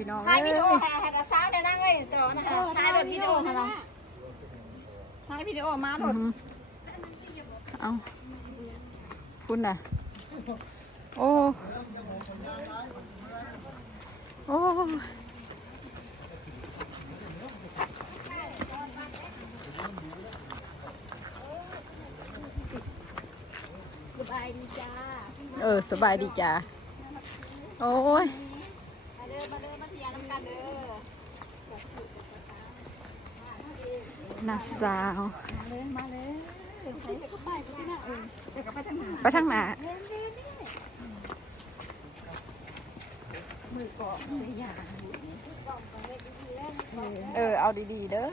พี่น้องถ่ายวิดีโอเอ้ยหาหาแต่สาวเนี่ยนั่งเลยเดี๋ยวนะคะถ่ายรถวิดีโอค่ะเราถ่ายวิดีโอมาหมอืดมเอาคุณน่ะ โอ้ โอ้สบายดีจ้า เออ สบายดีจ้า โอ้ย มาเด้อมาเด้อมาเที่ยวน้ำกันเด้อ น่าสาวมาเลยมาเลยใครก็ไปก็ได้เออเดี๋ยวก็ไปทางหาไปทางหน้ามือก่อนเลยอย่าเออ เอาดีๆ เด้อ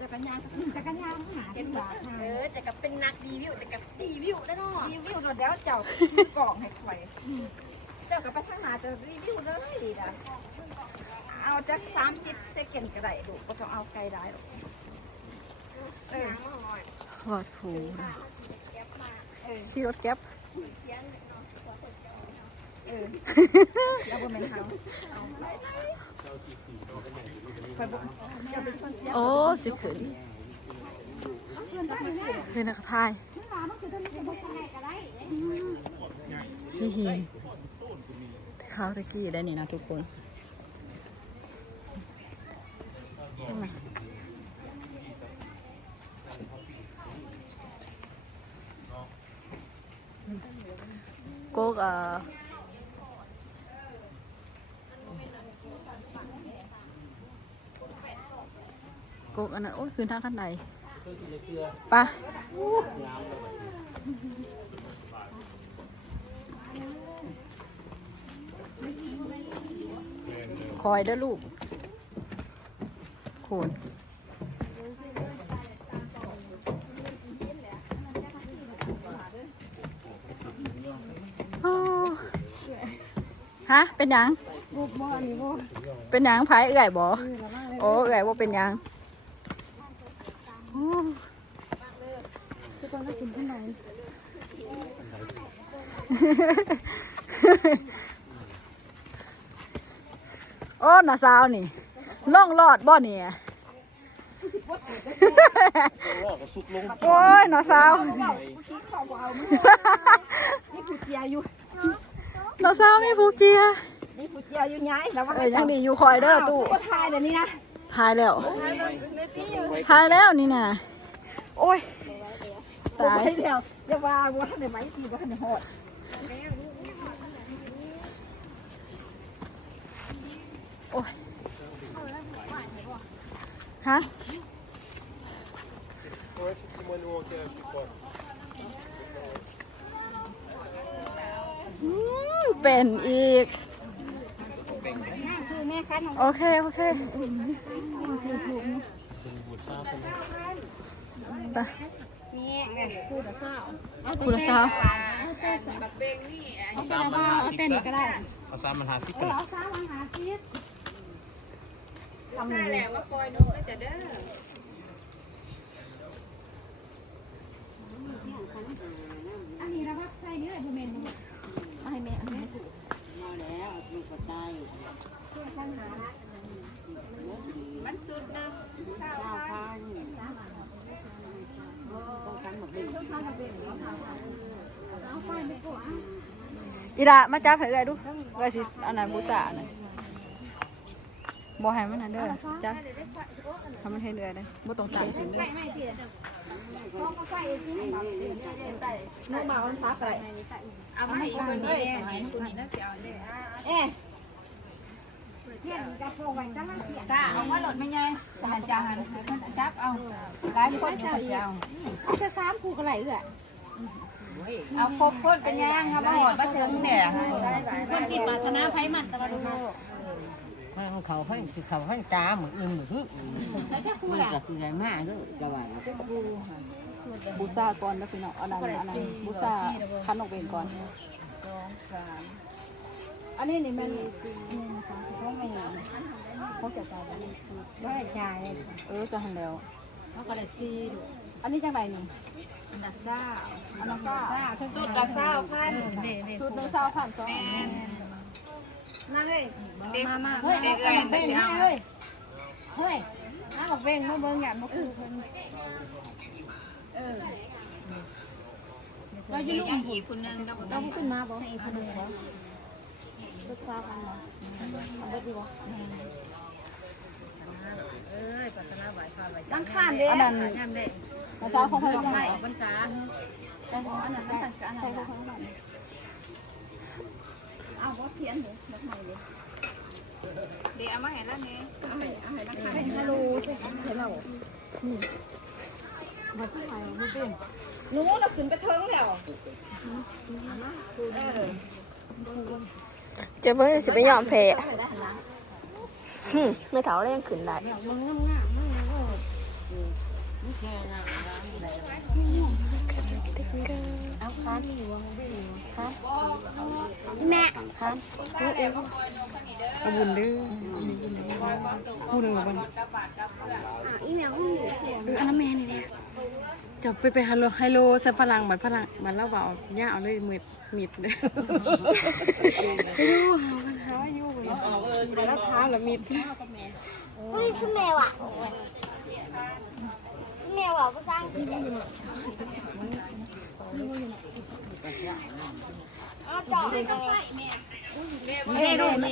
จักรยานจักรยานหาเห็นบ่เออจะกับเป็นนักรีวิวจะกับรีวิวแล้วเนาะรีวิวเดี๋ยวเจ้ากล่องให้ข่อยเจ้ากับไปทางหาจะรีวิวเลยดีนะเอาจักสามสิบเซกันก็ได้ลูก็ต้องเอาไกลได้หรอกเออรอดผูขี่รถแก๊ปเออแล้วก็เป็นเขาโอ้สิขึ้นเห็นนักทายพี่หิ ข้าวตะกี้ได้นี่นะทุกคนโกกเอ่อโกกอันนั้นโอ้ยคืนทางขั้นใดไปะ อยเด้อลูกคุณฮะ เป็นยังบุกบ่อันนี้บ่เป็นยังไผเอื่อยบ่โอ้เอื่อยบ่เป็นยังโอ้คือตอนนั้นกินข้างใน โอ้น่าสาวนี่ล่องรอดบ่เนี่ยรอบก็สุกลงโอ้ยน่าสาวคิดของเอามือนี่ผู้เจียอยู่น่าสาวมีผูกเจียนี่ผู้เจียอยู่ย้ายแล้วว่าเอ้ยยังดีอยู่คอยเด้อตู้ก็ทายเดี๋ยวนี้นะทายแล้วทายแล้วนี่น่ะโอ้ยตายไปแล้วอย่าว่าว่าในไม้ตีว่าในหอด ฮะเป็นอีก โอเค โอเคไปคุณะสาวเอาซ้ำมัหาซิปกันเอาซ้ำมัหาซิป คันโอเคโอเคไปนี่ไงคู่ต่อเศร้าคุณละสาวเอาสามันหาสิบซะเอาสามมันหาสิบกันทำเลยอีดามาจับให้เอ้อยดูเอ้ยสิอันนั้นบูษาอันนั้น บ่ให้มันนั่นเด้อจับทำมันเห็นเอ้อยเด้อบ่ต้องตามขึ้นเด้อไม่ตีต้องก็ไฟที่นี่นุ่มมาวันซักอะไรเอามาให้คนนี้คนนี้น่าเสียเลยเอ๊ะเที่ยงจะโผล่ไว้ตั้งแต่เที่ยงจ้าเอามาโหลดไม่ไงสารจานจับเอาหลายคนอยู่คนเดียวจะสามคู่กันไหลเอื้อเอาครบคนเป็นยังครับมาโหดมาถึงเนี่ยคนกินปรารถนาไผมันตลอดดู มันเขาให้เขาให้ตาเหมือนอื่นเหมือนคือแล้วจะคู่ละคืออะไรมากด้วยจะว่าบูษาก่อนนะพี่น้องอันนั้นอันนั้นบูษาคันออกเองก่อนอันนี้นี่ม่นนี่นะคะเขาไม่งามเขาจะตายแล้วได้จ่ายเออจะหันแล้วเขาก็เลยซีดูอันนี้จังไรนี่ดักซ่าอันนั้นซ่าสุดละเศร้าพันเด็ดด็ดชุดหนึงเศร้าพันสอง มาเลยมามาเฮ้ยเอาขนมเบ้งมาเฮ้ยเฮ้ยน้าบอกเบ่งมาเบิ่งอย่างมาคือเพิ่นเราอยู่ลูกอีกคนนึงเราเราขึ้นมาบอกให้อีกคนนึงบอกชุดเศร้าพันเนาะเอาได้ดีวะตั้งข้ามเด้อันนั้นยามเด็ดภาษาของพระดอกเจ้าไม้อันบรรษานั้นได้อันนั้นได้ของพระเจ้า เอาว่าเพี้ยนเลยดอกไม้เลยเดี๋ยวเอามาให้แล้วนี่ยเอาให้เอาให้ราคาฮัลโหลใช่เรามาที่ไหนม่เป็นหนูเราขึ้นไปเทิงแล้วจะเพิ่งสิไปยอมแพ้เทิงเลยได้หันหลังหึไม่เท่าได้ยังขึ้นได้ มึงงามงามมึงเออนี่แค่น่ะ เอาคันแม่เอาบุญดื้อพูดหนึ่งวันอีแมวก็มีอันนั้นแม่นี่เนี่ยจะไปไปฮัลโหลไฮโลใส่พลังบัดพลังบัดเล่าเบาย่าเอาเลยมืดมิดเลยยูหาหาอยู่เลยแล้วท้าละมิดอุ้ยสเมลอะสเมลอะภาษาอังกฤษ แม่ลยแม่ด้วยแม่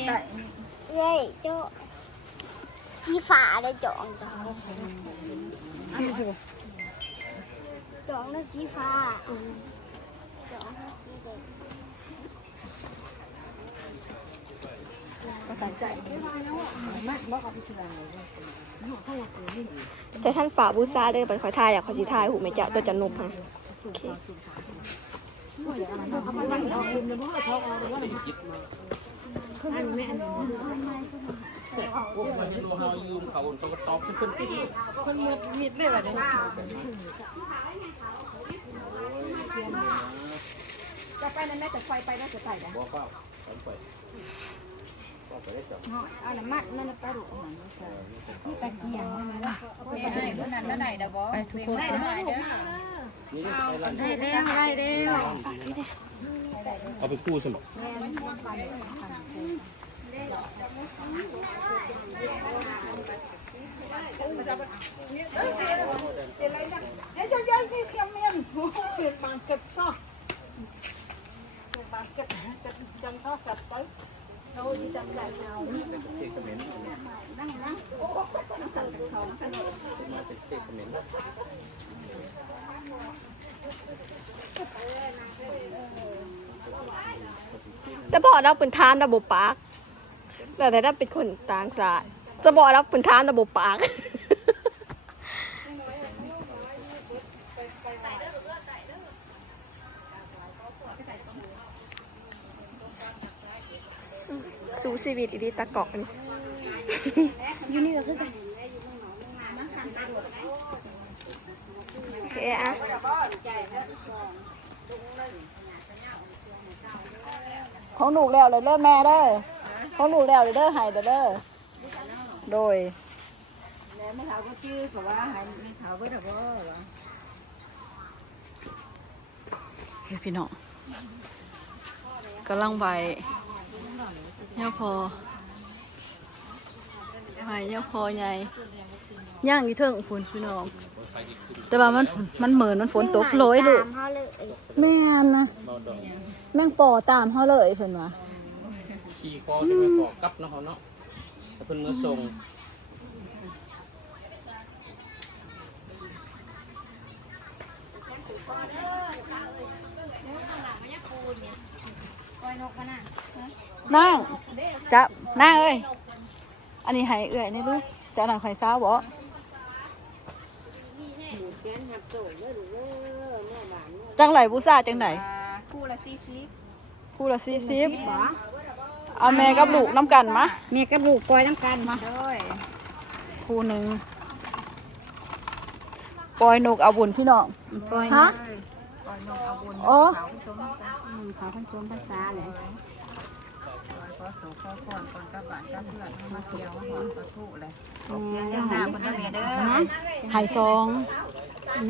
เย้เจ้าสีฟ้าได้จองจ่องจองแล้วสีฟ้าจองแล้วสีแดงแต่ท่านฝ่าบูซาเด้ไปคอยทายอยากคอยสิทายหูไม่เจ้าตัวจะนุบฮะ โอเคพวกมาเห็นว่าเฮายืมเขาเขาก็ตอบจะขึ้นติดคนมืดมิดเลยแบบนี้จะไปนั่นแม่แต่ไฟไปน่าจะใส่นะบอกเปล่าไป ไปก็ไปได้จับ เอาน้ำมันนั่นนะปลาดุกอาหาร ตะเกียงมันนะ ไปคนนั้นแล้วไหนเด้อบ่ไปทุกคนได้เด้อ นี่ได้ไร ได้แล้วได้แล้ว เอาไปคู่สมบ เดี๋ยวเดี๋ยวเดี๋ยวเดี๋ยวเมียนเสียบางเก็บซอกเสียบางเก็บเก็บ จังทอดกับอกเหม็นนั่งนั่งโอ้ต้องสั่งกับเขาขนมมานนะบอกเราเป็นทานระบบปาก แต่ถ้าเป็นคนต่างชาติจะบอกเราเป็นทานระบบปาก สู้ชีวิตอีดีตะกอกนี่อยู่นี่ก็คือกันโอเคอะของหนูแล้วเลยเด้อแม่เด้อของหนูแล้วเลยเด้อให้เด้อเด้อโดยแล้วไม่เท้าก็ชื่อเขาว่าให้ไม่เท้าก็ได้บ่เฮ้ยพี่น้องกำลังใบ ย่าพอใบย่าพอใหญ่ย่างอีเทิงฝนพี่น้อง แต่ว่ามันมันเหมือนมันฝนตกโรยลูกตามเขาเลยแม่นนะแม่งปอตามเขาเลยเพิ่นว่าขี่คอจะไปเกาะกับเนาะเขาเนาะถ้าเพิ่นมือส่ง นั่งจับนั่งเอ้ยอันนี้ให้เอื้อยนี่ลูกจะนั่งไข่ซ้าวบ่จังไหลบูซาจังไหนคู่ละสี่สิบคู่ละสี่สิบเอาแม่กับลูกน้ำกันมะเมียกับลูกปล่อยน้ำกันมาคู่หนึ่งปล่อยนกเอาบุญพี่น้องปล่อยฮะ โอ้ เขาทั้งชมภาษาเลยขอสู่ขอพรก่อนกับบ้านกับเพื่อนมาเที่ยวมาหอมกระทู้เลยเสียงยังหนาคนนั้นเด้อไห่ซอง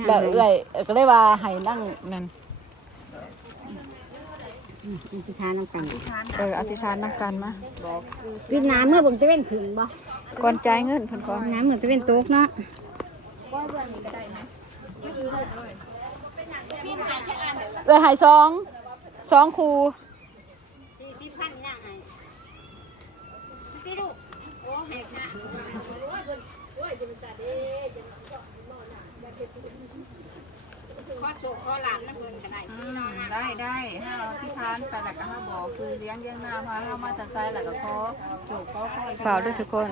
แล้วเอื้อยก็เลยว่าให้นั่งนั่นอินทิทานน้ำกันเอออธิษฐานนำกันมาวิดน้ำเมื่อผมจะเป็นขืนบ่ก่อนจ่ายเงินเพิ่นก่อนน้ำเหมือนจะเป็นโต๊ะเนาะ เอื้อยให้สองสองครูสี่พันย่างไงพี่ลูกโอ้แหกหน้าข้อโศกข้อหลานนั่นเพิ่นก็ได้พี่น้องนะได้ได้ถ้าเราที่ทานไปแล้วก็ห้าบอกคือเลี้ยงเลี้ยงหน้าพาเข้ามาจะใส่แล้วก็ขอโจกก็ค่อยเปล่าด้วยทุกคน